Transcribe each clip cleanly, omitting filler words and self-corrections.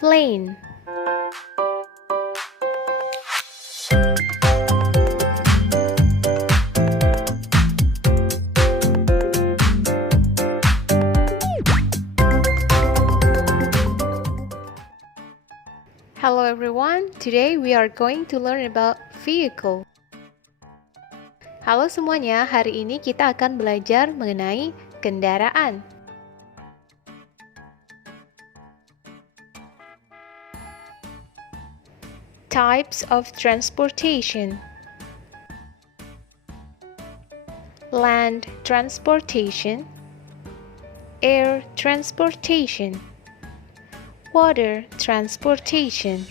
plane. Hello everyone, today we are going to learn about vehicle. Halo semuanya, hari ini kita akan belajar mengenai kendaraan. Types of transportation. Land transportation, air transportation, water transportation.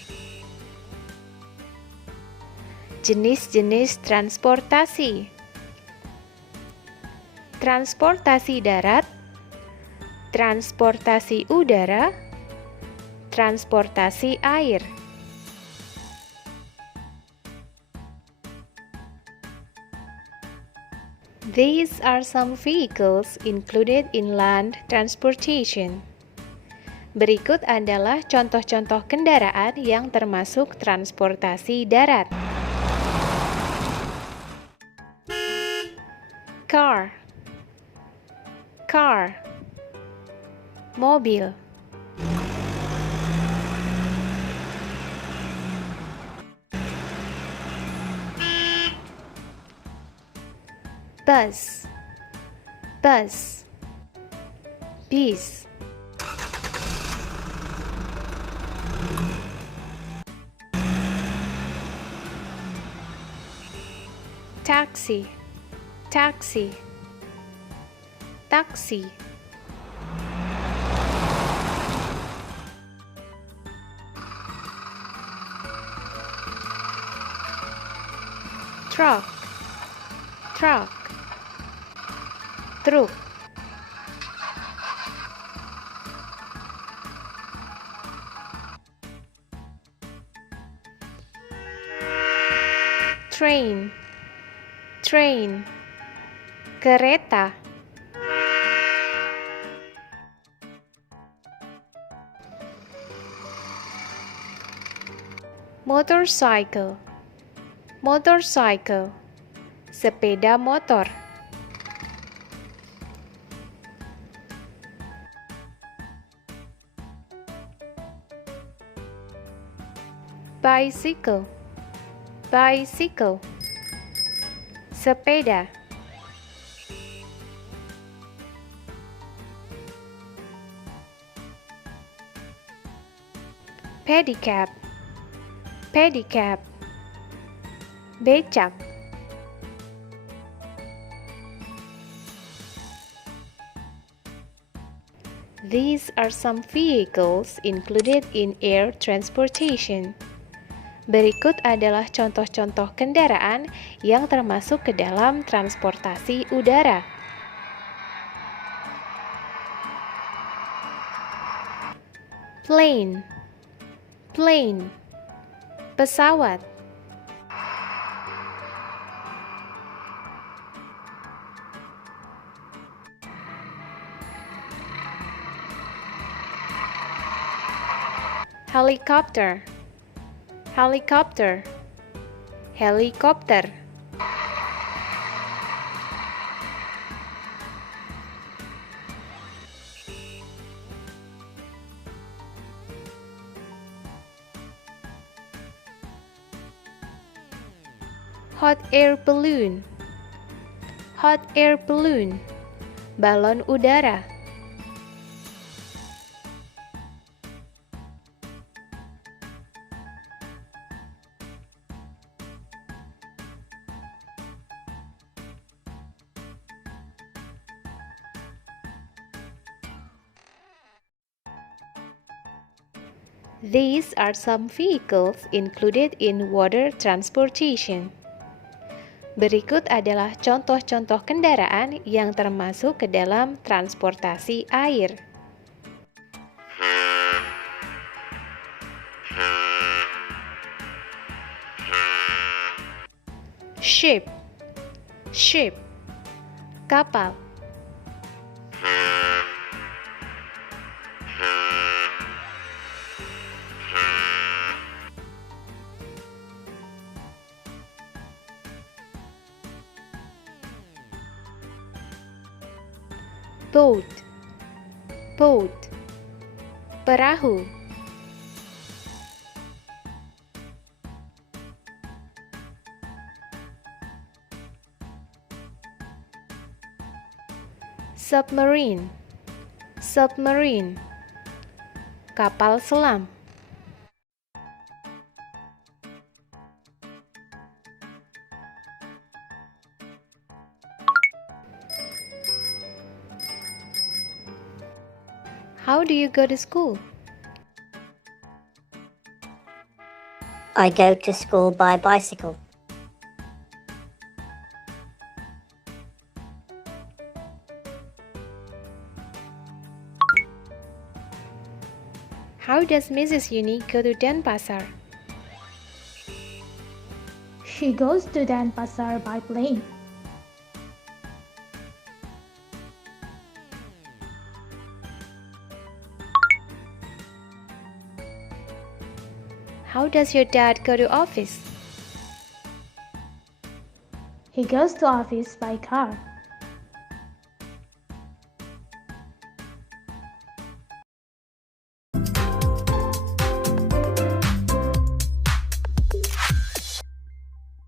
Jenis-jenis transportasi. Transportasi darat, transportasi udara, transportasi air. These are some vehicles included in land transportation. Berikut adalah contoh-contoh kendaraan yang termasuk transportasi darat. Car, car, mobil. Bus, bus, bis. Taxi, taxi, taxi. Truck, truck, truk. Train, train, kereta. Motorcycle, motorcycle, sepeda motor. Bicycle, bicycle, sepeda. Pedicab, pedicab, becak. These are some vehicles included in air transportation. Berikut adalah contoh-contoh kendaraan yang termasuk ke dalam transportasi udara. Plane, plane, pesawat. Helicopter, helicopter, helikopter. Hot air balloon, hot air balloon, balon udara. These are some vehicles included in water transportation. Berikut adalah contoh-contoh kendaraan yang termasuk ke dalam transportasi air. Ship, ship, kapal. boat, boat, perahu, submarine, submarine, kapal selam. How do you go to school? I go to school by bicycle. How does Mrs. Vinie go to Denpasar? She goes to Denpasar by plane. How does your dad go to office? He goes to office by car.